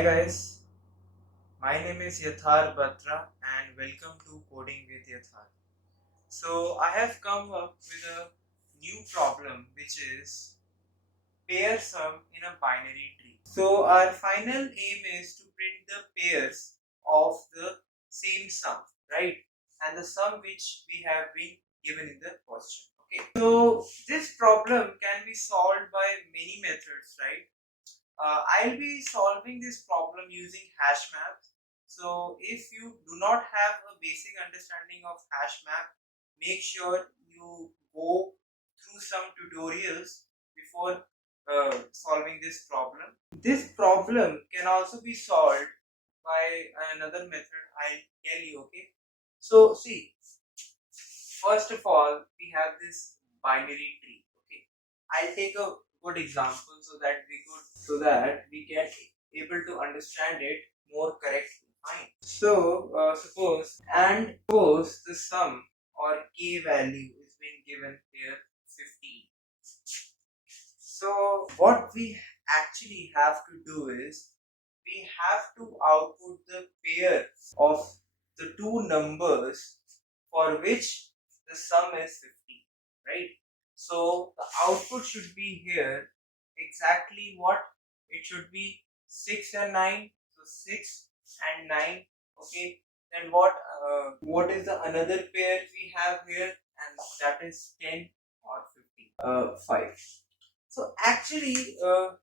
Hi guys, my name is Yathaarth and welcome to Coding with Yathaarth. So I have come up with a new problem which is pair sum in a binary tree. So our final aim is to print the pairs of the same sum, right? And the sum which we have been given in the question. Okay. So this problem can be solved by many methods, right? I'll be solving this problem using hash maps. So if you do not have a basic understanding of hash map, make sure you go through some tutorials before solving this problem. This problem can also be solved by another method I'll tell you, okay? So see, first of all, we have this binary tree. Okay, I'll take a good example so that we can able to understand it more correctly. Fine. So suppose the sum or k value is being given here 15. So what we actually have to do is we have to output the pair of the two numbers for which the sum is 50, right? So the output should be here exactly what it should be 6 and 9. So 6 and 9. Okay. Then what is the another pair we have here, and that is 10 or 50. 5. So actually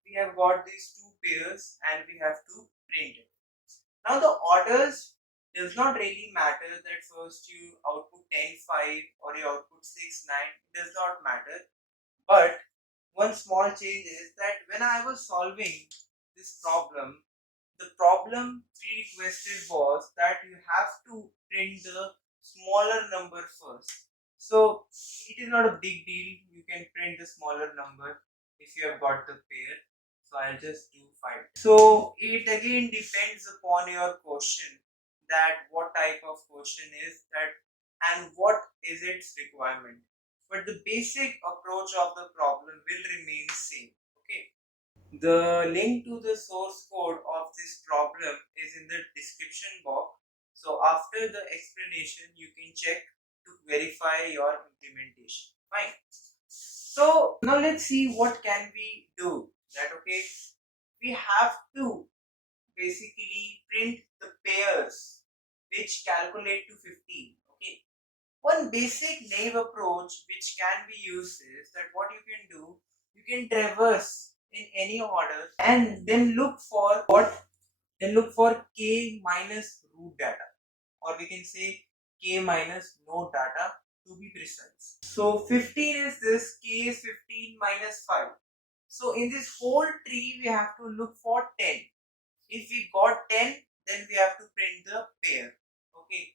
we have got these two pairs and we have to print it. Now the orders does not really matter that first you output 10 5 or you output 6 9. It does not matter. But one small change is that when I was solving this problem, the problem pre-requested was that you have to print the smaller number first. So it is not a big deal. You can print the smaller number if you have got the pair. So I'll just do 5. So it again depends upon your question, that what type of question is that and what is its requirement. But the basic approach of the problem will remain same. Okay. The link to the source code of this problem is in the description box. So after the explanation, you can check to verify your implementation. Fine. So now let's see what can we do. That okay, we have to basically print the pairs which calculate to 15. Okay. One basic naive approach which can be used is that what you can do, you can traverse in any order and then look for what? Then look for k minus root data, or we can say k minus node data to be precise. So 15 is this, k is 15 minus 5. So in this whole tree we have to look for 10. If we got 10, then we have to print the pair. Okay.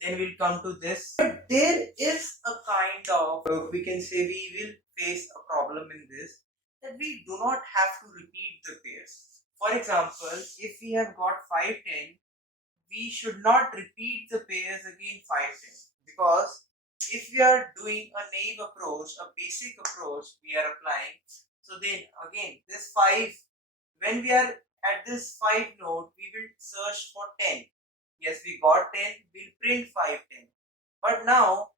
Then we'll come to this. But there is a kind of, we can say we will face a problem in this, that we do not have to repeat the pairs. For example, if we have got 5 10, we should not repeat the pairs again 5 10, because if we are doing a naive approach, a basic approach we are applying, so then again this 5, when we are at this 5 node, we will search for 10. Yes, we got 10, we'll print 5 10. But now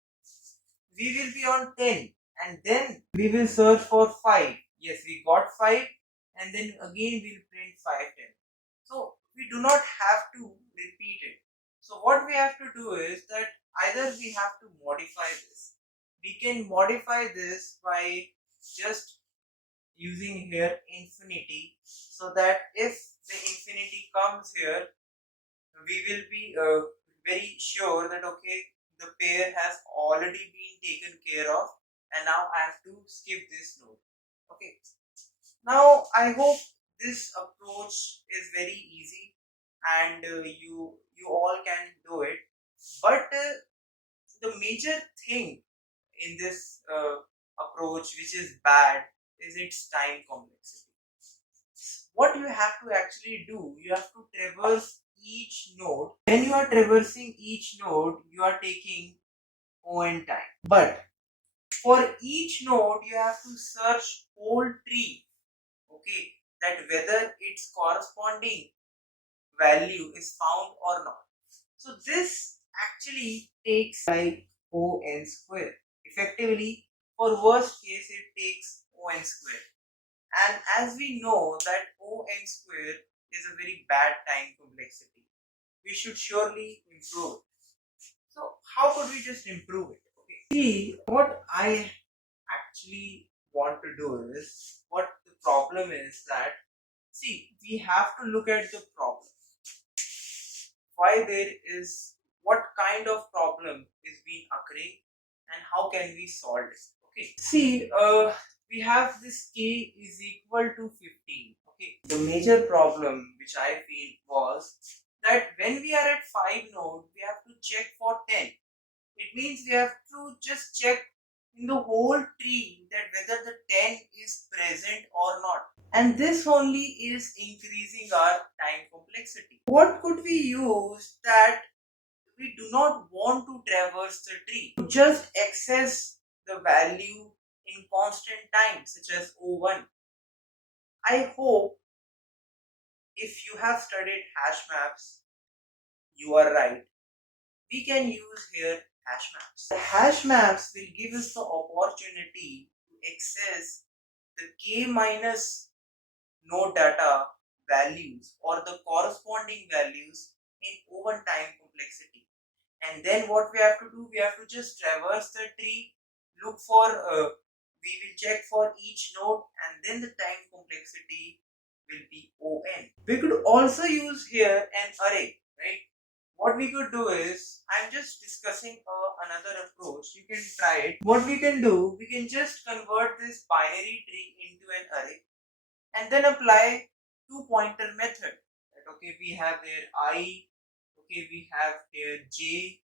we will be on 10 and then we will search for 5. Yes, we got 5 and then again we'll print 5 10. So we do not have to repeat it. So what we have to do is that either we have to modify this. We can modify this by just using here infinity, so that if the infinity comes here, we will be very sure that okay, the pair has already been taken care of and now I have to skip this node. Okay, now I hope this approach is very easy and you all can do it. But the major thing in this approach which is bad is its time complexity. What you have to actually do, you have to traverse each node. When you are traversing each node, you are taking on time. But for each node, you have to search whole tree. Okay, that whether it's corresponding value is found or not. So this actually takes like on square. Effectively, for worst case, it takes on square. And as we know that on square is a very bad time complexity, we should surely improve it. So how could we just improve it? Okay. See, what I actually want to do is, what the problem is that, see, we have to look at the problem. Why there is, what kind of problem is being occurring, and how can we solve it? Okay. See, we have this k is equal to 15. Okay. The major problem which I feel was that when we are at 5 node, we have to check for 10. It means we have to just check in the whole tree that whether the 10 is present or not. And this only is increasing our time complexity. What could we use that we do not want to traverse the tree? To just access the value in constant time, such as O1. I hope if you have studied hash maps, you are right. We can use here hash maps. The hash maps will give us the opportunity to access the k minus node data values or the corresponding values in O1 time complexity. And then what we have to do, we have to just traverse the tree, look for, we will check for each node, and then the time complexity will be On. We could also use here an array, right? What we could do is, I'm just discussing another approach. You can try it. What we can do, we can just convert this binary tree into an array and then apply two pointer method. That, okay, we have here I, okay, we have here j.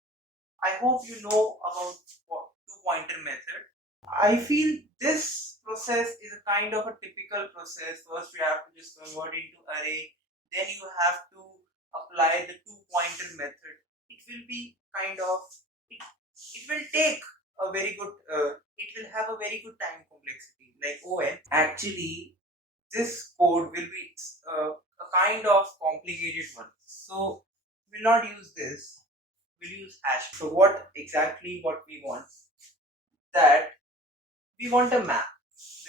I hope you know about two pointer method. I feel this process is a kind of a typical process. First we have to just convert into array, then you have to apply the two pointer method. It will be kind of, it will take a very good, it will have a very good time complexity like On. Actually, this code will be a kind of complicated one. So we'll not use this. We'll use hash. So what exactly what we want? That we want a map,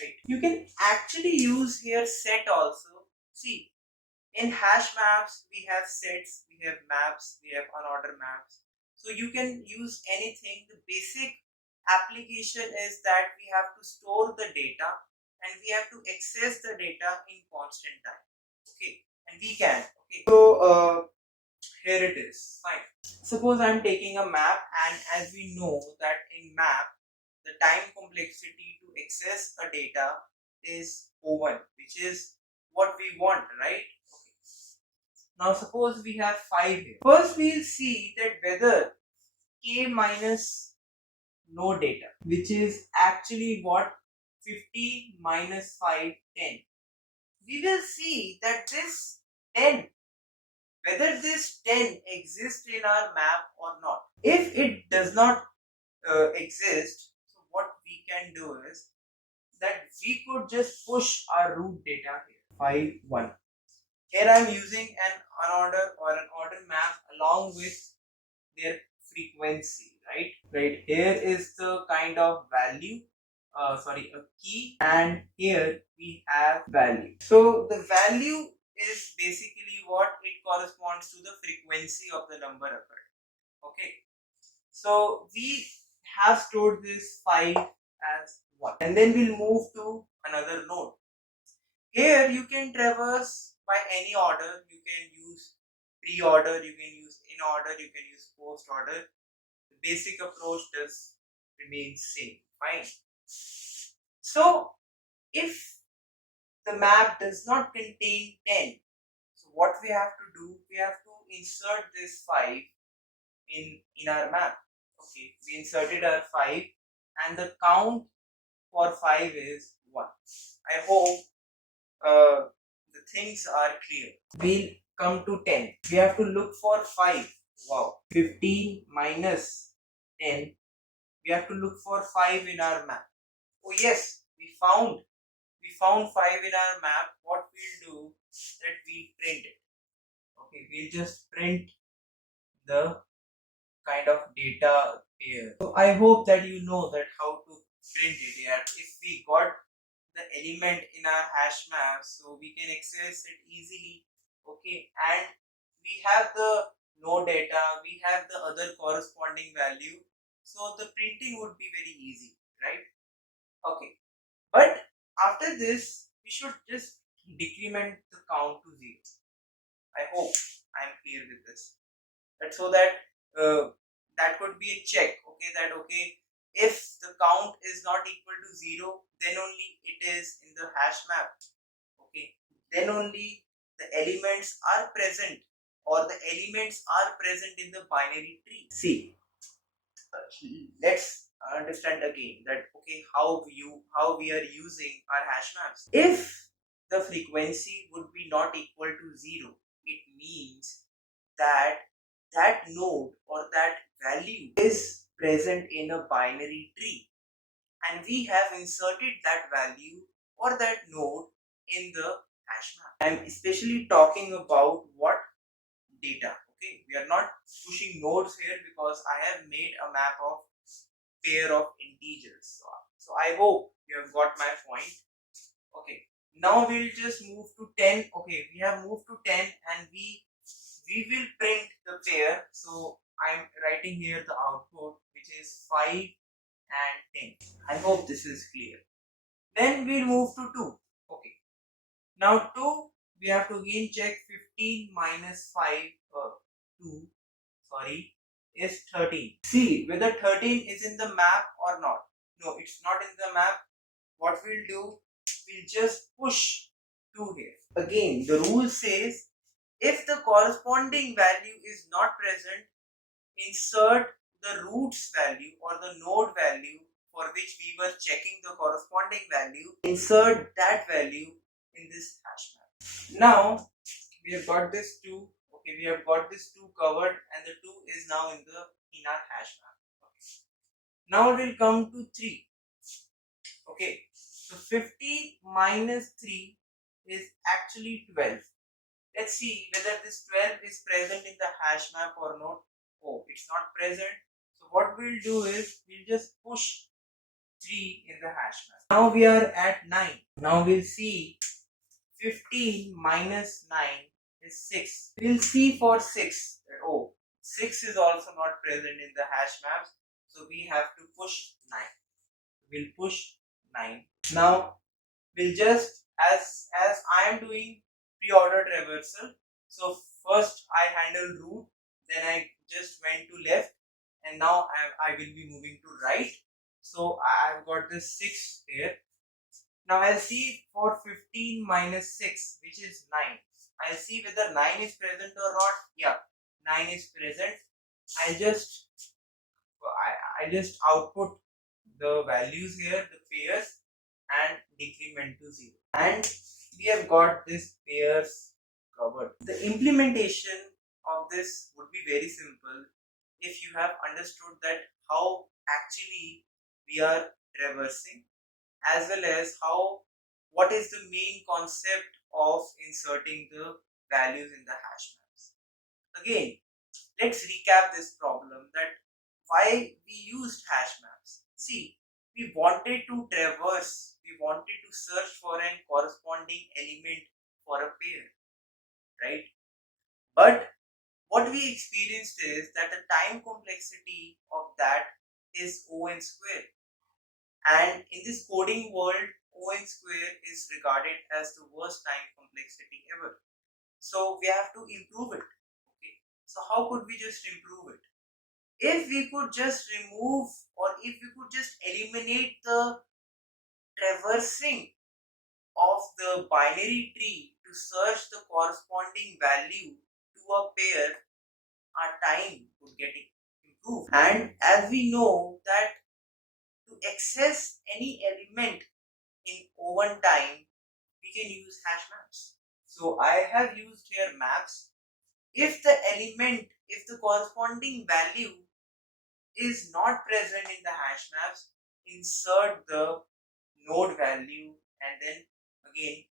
right? You can actually use here set also. See, in hash maps we have sets, we have maps, we have unordered maps. So you can use anything. The basic application is that we have to store the data and we have to access the data in constant time. Okay, and we can. Okay, so here it is. Fine. Suppose I'm taking a map, and as we know that in map the time complexity to access a data is O1, which is what we want, right? Okay. Now suppose we have 5 here. First we'll see that whether k minus no data, which is actually what, 50 minus 5, 10. We will see that this 10, whether this 10 exists in our map or not. If it does not exist, so what we can do is that we could just push our root data here, 5, 1. Here I am using an unordered or an ordered map along with their frequency, right? Right, here is the kind of value, a key, and here we have value. So the value is basically what it corresponds to the frequency of the number occurred. Okay, so we have stored this 5 as 1, and then we'll move to another node. Here you can traverse by any order. You can use pre-order, you can use in order, you can use post order. The basic approach does remain same. Fine. So if the map does not contain 10, so what we have to do, we have to insert this 5 in our map. Okay, we inserted our 5 and the count for 5 is 1. I hope the things are clear. We'll come to 10. We have to look for 5. Wow. 15 minus 10. We have to look for 5 in our map. Oh yes, we found 5 in our map. What we'll do, that we'll print it. Okay, we'll just print the kind of data here. So I hope that you know that how to print it here. If we got the element in our hash map, so we can access it easily. Okay, and we have the no data, we have the other corresponding value, so the printing would be very easy, right? Okay, but after this we should just decrement the count to 0. I hope I'm clear with this, that so that uh, that could be a check, okay, that okay, if the count is not equal to 0, then only it is in the hash map. Okay, then only the elements are present, or the elements are present in the binary tree. See, let's understand again that okay, how we are using our hash maps. If the frequency would be not equal to 0, it means that that node or that value is present in a binary tree, and we have inserted that value or that node in the hash map. I'm especially talking about what data. Okay, we are not pushing nodes here because I have made a map of pair of integers. So I hope you have got my point. Okay, now we'll just move to 10. Okay, we have moved to 10 and we will print the pair. So I'm writing here the output, which is 5 and 10. I hope this is clear. Then we'll move to 2. Okay, now 2, we have to again check 15 minus 5, 2, sorry, is 13. See whether 13 is in the map or not. No, it's not in the map. What we'll do, we'll just push 2 here. Again, the rule says if the corresponding value is not present, insert the roots value or the node value for which we were checking the corresponding value, insert that value in this hash map. Now we have got this 2. Okay, we have got this 2 covered, and the 2 is now in our hash map. Okay. Now we'll come to 3. Okay, so 50 minus 3 is actually 12. Let's see whether this 12 is present in the hash map or not. Oh, it's not present. So what we'll do is we'll just push 3 in the hash map. Now we are at 9. Now we'll see 15 minus 9 is 6. We'll see for 6. Oh, 6 is also not present in the hash maps. So we have to push 9. We'll push 9. Now we'll just as I am doing pre-order traversal. So first I handle root, then I just went to left, and now I will be moving to right. So I've got this 6 here. Now I'll see for 15 minus 6, which is 9. I'll see whether 9 is present or not. Yeah, 9 is present. I just output the values here, the pairs, and decrement to 0. And we have got this pairs covered. The implementation of this would be very simple if you have understood that how actually we are traversing, as well as what is the main concept of inserting the values in the hash maps. Again, let's recap this problem, that why we used hash maps. See, we wanted to traverse, we wanted to search for an corresponding element for a pair, right? But what we experienced is that the time complexity of that is O(n) square. And in this coding world, O(n) square is regarded as the worst time complexity ever. So we have to improve it. Okay. So how could we just improve it? If we could just remove, or if we could just eliminate the traversing of the binary tree to search the corresponding value to a pair, our time would get improved. And as we know that to access any element in O(n) time, we can use hash maps. So I have used here maps. If the corresponding value is not present in the hash maps, insert the node value and then again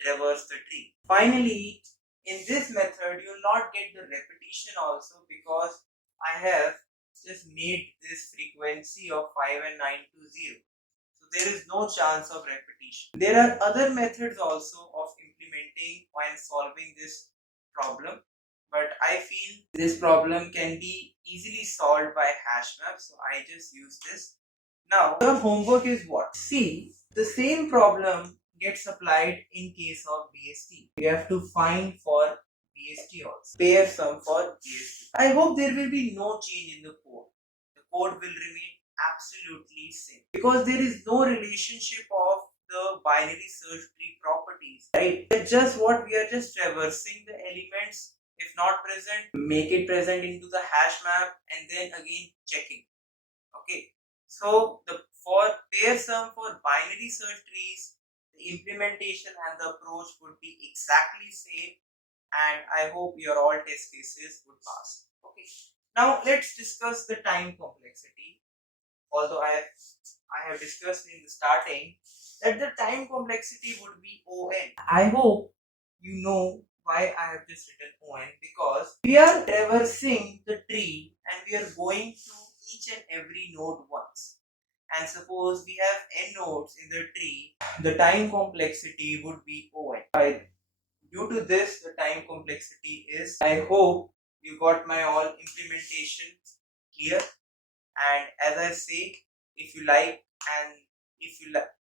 traverse the tree. Finally, In this method, you will not get the repetition also, because I have just made this frequency of 5 and 9 to 0. So there is no chance of repetition. There are other methods also of implementing when solving this problem, but I feel this problem can be easily solved by hash map, so I just use this. Now, your homework is what? See, the same problem gets applied in case of BST. We have to find for BST also. Pair sum for BST. I hope there will be no change in the code. The code will remain absolutely same, because there is no relationship of the binary search tree properties, right? It's just what we are just traversing the elements. If not present, make it present into the hash map and then again checking. Okay, so the for pair sum for binary search trees, the implementation and the approach would be exactly same, and I hope your all test cases would pass. Okay, now let's discuss the time complexity. Although I have discussed in the starting that the time complexity would be On. I hope you know why I have just written On, because we are traversing the tree and we are going through each and every node once. And suppose we have n nodes in the tree, the time complexity would be On. Due to this, the time complexity is. I hope you got my all implementation clear. And as I say, if you like and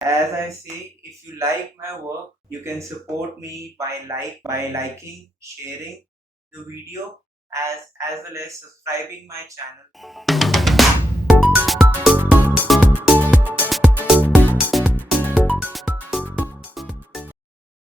as I say, if you like my work, you can support me by liking, sharing the video, as well as subscribing my channel.